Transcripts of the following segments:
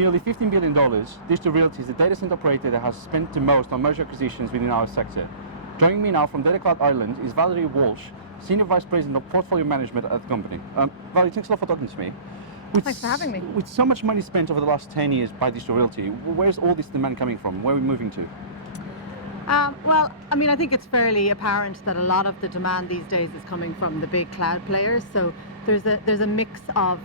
nearly $15 billion, Digital Realty is the data center operator that has spent the most on merger acquisitions within our sector. Joining me now from Datacloud Ireland is Valerie Walsh, Senior Vice President of Portfolio Management at the company. Valerie, thanks a lot for talking to me. Thanks for having me. With so much money spent over the last 10 years by Digital Realty, where's all this demand coming from? Where are we moving to? Well, I mean, I think it's fairly apparent that a lot of the demand these days is coming from the big cloud players. So there's a mix of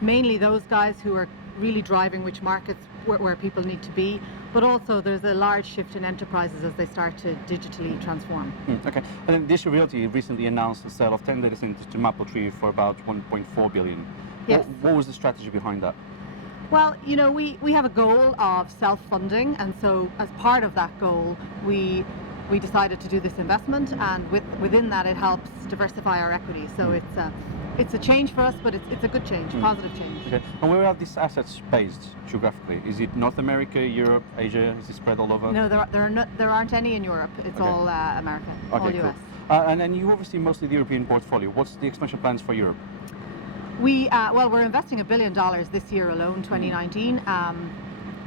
mainly those guys who are really driving which markets where people need to be, but also there's a large shift in enterprises as they start to digitally transform. Okay, and then Digital Realty recently announced the sale of 10 data centers to MapleTree for about $1.4 billion. Yes. What was the strategy behind that? Well, you know, we have a goal of self-funding, and so as part of that goal, we decided to do this investment, and within that it helps diversify our equity. So it's a change for us, but it's a good change, positive change. Okay. And where are these assets based geographically? Is it North America, Europe, Asia? Is it spread all over? No, there aren't any in Europe. It's all America, all US. Cool. And then you obviously mostly the European portfolio. What's the expansion plans for Europe? We're investing $1 billion this year alone, 2019.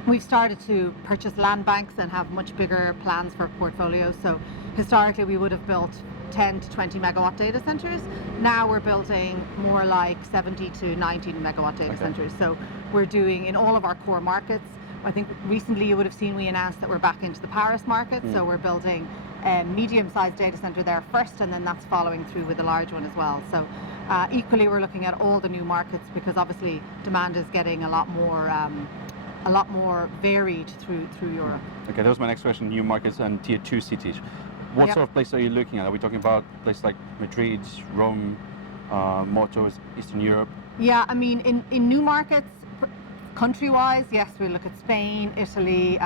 We've started to purchase land banks and have much bigger plans for portfolios. So historically we would have built 10 to 20 megawatt data centers. Now we're building more like 70 to 90 megawatt data centers. So we're doing in all of our core markets. I think recently you would have seen we announced that we're back into the Paris market. So we're building a medium-sized data center there first, and then that's following through with a large one as well. So equally we're looking at all the new markets because obviously demand is getting a lot more varied through Europe. Okay, that was my next question, new markets and tier 2 cities. What sort of places are you looking at? Are we talking about places like Madrid, Rome, more towards Eastern Europe? Yeah, I mean, in new markets, country-wise, yes, we look at Spain, Italy,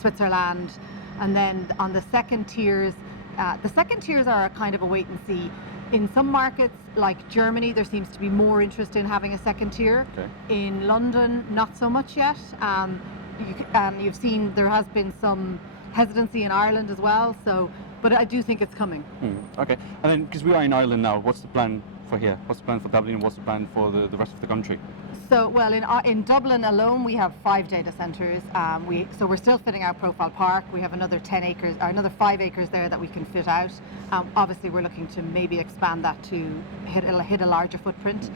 Switzerland, and then on the second tiers are a kind of a wait and see. In some markets, like Germany, there seems to be more interest in having a second tier. Okay. In London, not so much yet. You've seen there has been some hesitancy in Ireland as well, but I do think it's coming. Okay, and then because we are in Ireland now, what's the plan for here? What's the plan for Dublin? What's the plan for the rest of the country? So, well, in Dublin alone, we have 5 data centers. So we're still fitting out Profile Park. We have another 10 acres, or another 5 acres there that we can fit out. Obviously, we're looking to maybe expand that to hit a larger footprint.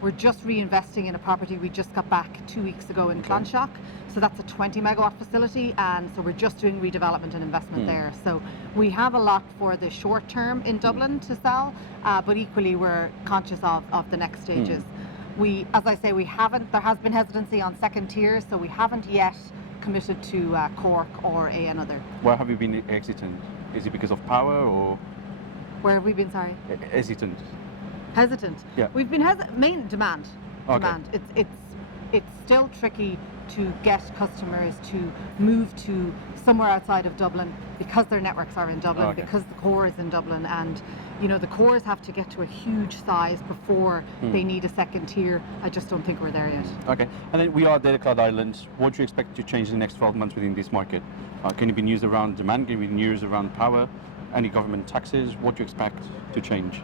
We're just reinvesting in a property we just got back 2 weeks ago in Clonshaugh. So that's a 20 megawatt facility, and so we're just doing redevelopment and investment there. So we have a lot for the short term in Dublin to sell, but equally we're conscious of the next stages. As I say, there has been hesitancy on second tier, so we haven't yet committed to Cork or another. Where have you been hesitant? Is it because of power or? Where have we been, sorry? Hesitant. Hesitant. Yeah. We've been main demand. Okay. Demand. It's still tricky to get customers to move to somewhere outside of Dublin because their networks are in Dublin, because the core is in Dublin, and you know the cores have to get to a huge size before they need a second tier. I just don't think we're there yet. Okay, and then we are Datacloud Ireland. What do you expect to change in the next 12 months within this market? Can it be news around demand? Can it be news around power? Any government taxes? What do you expect to change?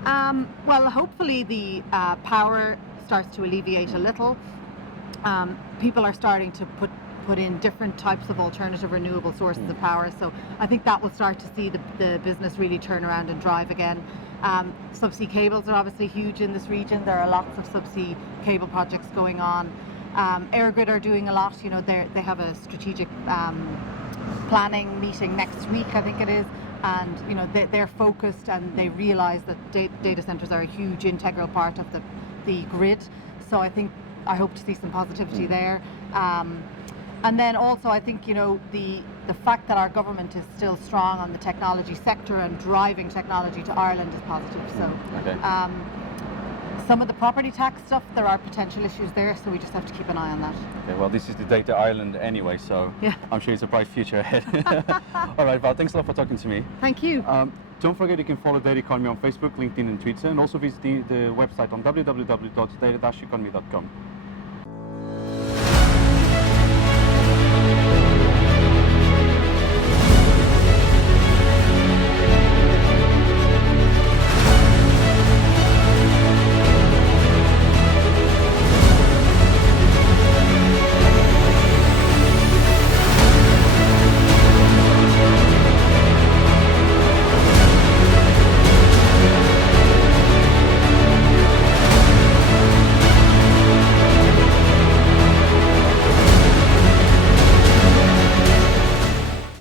Well, hopefully the power starts to alleviate a little. People are starting to put in different types of alternative renewable sources of power, so I think that will start to see the business really turn around and drive again. Subsea cables are obviously huge in this region. There are lots of subsea cable projects going on. Airgrid are doing a lot. You know, they have a strategic planning meeting next week, I think it is. And you know they're focused and they realise that data centres are a huge integral part of the grid. So I hope to see some positivity there. And then also I think you know the fact that our government is still strong on the technology sector and driving technology to Ireland is positive. So some of the property tax stuff, there are potential issues there, so we just have to keep an eye on that. Okay, well, this is the Data Ireland anyway, so I'm sure it's a bright future ahead. All right, Val, thanks a lot for talking to me. Thank you. Don't forget you can follow Data Economy on Facebook, LinkedIn and Twitter, and also visit the website on www.data-economy.com.